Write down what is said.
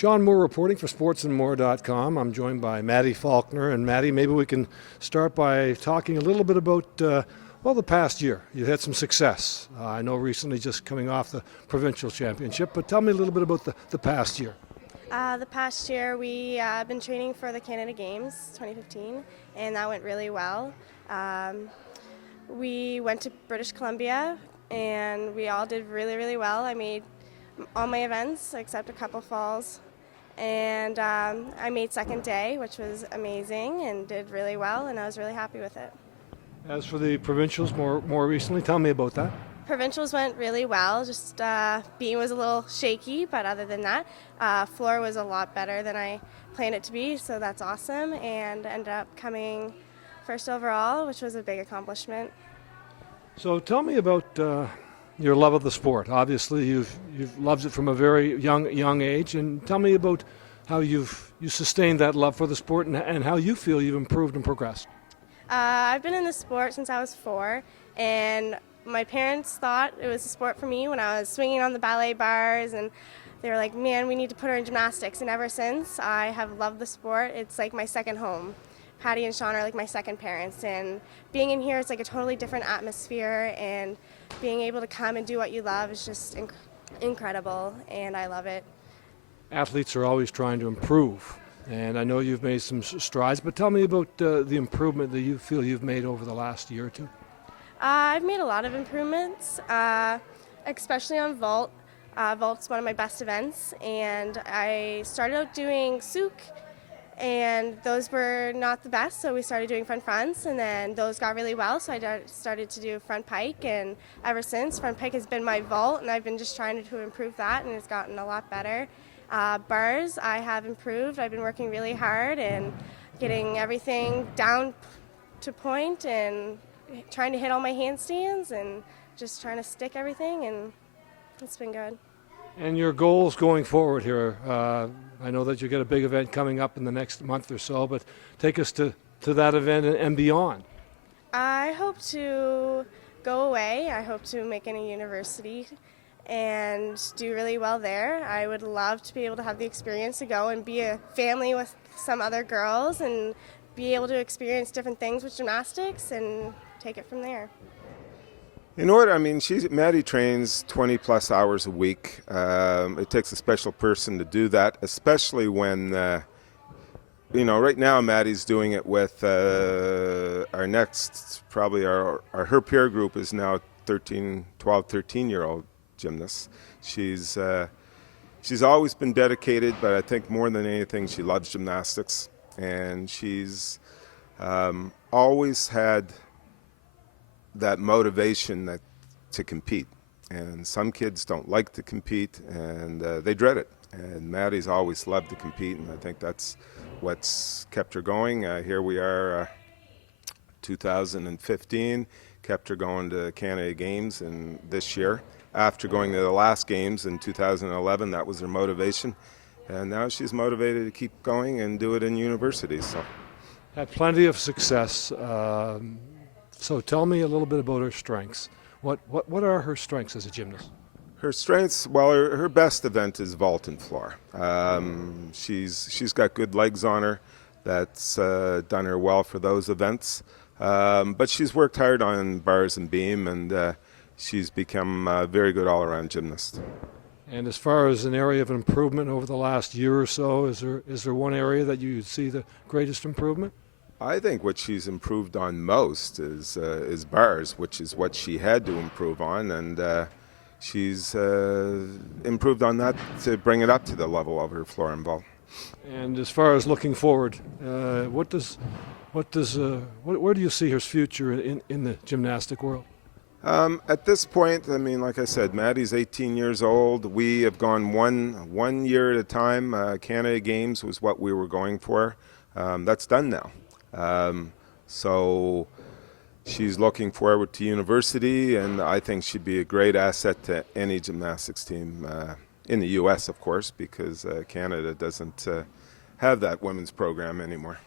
John Moore reporting for sportsandmore.com. I'm joined by Maddy Faulkner. And Maddy, maybe we can start by talking a little bit about, the past year. You had some success. I know recently just coming off the Provincial Championship, but tell me a little bit about the past year. The past year we have been training for the Canada Games 2015, and that went really well. We went to British Columbia, and we all did really, really well. I made all my events except a couple falls, and I made second day, which was amazing and did really well, and I was really happy with it. As for the Provincials more recently, tell me about that. Provincials went really well. Just beam was a little shaky, but other than that, floor was a lot better than I planned it to be, so that's awesome, and ended up coming first overall, which was a big accomplishment. So tell me about your love of the sport. Obviously, you've loved it from a very young age, and tell me about how you sustained that love for the sport and how you feel you've improved and progressed. I've been in the sport since I was 4, and my parents thought it was a sport for me when I was swinging on the ballet bars, and they were like, man, we need to put her in gymnastics. And ever since, I have loved the sport. It's like my second home. Patty and Sean are like my second parents, and being in here, it's like a totally different atmosphere, and being able to come and do what you love is just incredible, and I love it. Athletes are always trying to improve, and I know you've made some strides, but tell me about the improvement that you feel you've made over the last year or two. I've made a lot of improvements, especially on vault. Vault's one of my best events, and I started out doing souk, and those were not the best, so we started doing front fronts, and then those got really well, so I started to do front pike, and ever since, front pike has been my vault, and I've been just trying to improve that, and it's gotten a lot better. Bars, I have improved. I've been working really hard and getting everything down to point and trying to hit all my handstands and just trying to stick everything, and it's been good. And your goals going forward here, I know that you get a big event coming up in the next month or so, but take us to that event and beyond. I hope to go away. I hope to make it a university and do really well there. I would love to be able to have the experience to go and be a family with some other girls and be able to experience different things with gymnastics and take it from there. Maddy trains 20 plus hours a week. It takes a special person to do that, especially when, right now Maddy's doing it with our next, probably her peer group is now 12, 13-year-old gymnasts. She's always been dedicated, but I think more than anything she loves gymnastics, and she's always had that motivation to compete. And some kids don't like to compete, and they dread it. And Maddy's always loved to compete, and I think that's what's kept her going. Here we are, 2015, kept her going to Canada Games and this year. After going to the last games in 2011, that was her motivation. And now she's motivated to keep going and do it in universities. So. Had plenty of success. So tell me a little bit about her strengths. What are her strengths as a gymnast? Her strengths, well, her best event is vault and floor. She's got good legs on her. That's done her well for those events. But she's worked hard on bars and beam, and she's become a very good all-around gymnast. And as far as an area of improvement over the last year or so, is there one area that you see the greatest improvement? I think what she's improved on most is bars, which is what she had to improve on, and she's improved on that to bring it up to the level of her floor and vault. And as far as looking forward, where do you see her future in the gymnastic world? At this point, like I said, Maddy's 18 years old. We have gone one year at a time. Canada Games was what we were going for. That's done now. So she's looking forward to university, and I think she'd be a great asset to any gymnastics team in the U.S., of course, because Canada doesn't have that women's program anymore.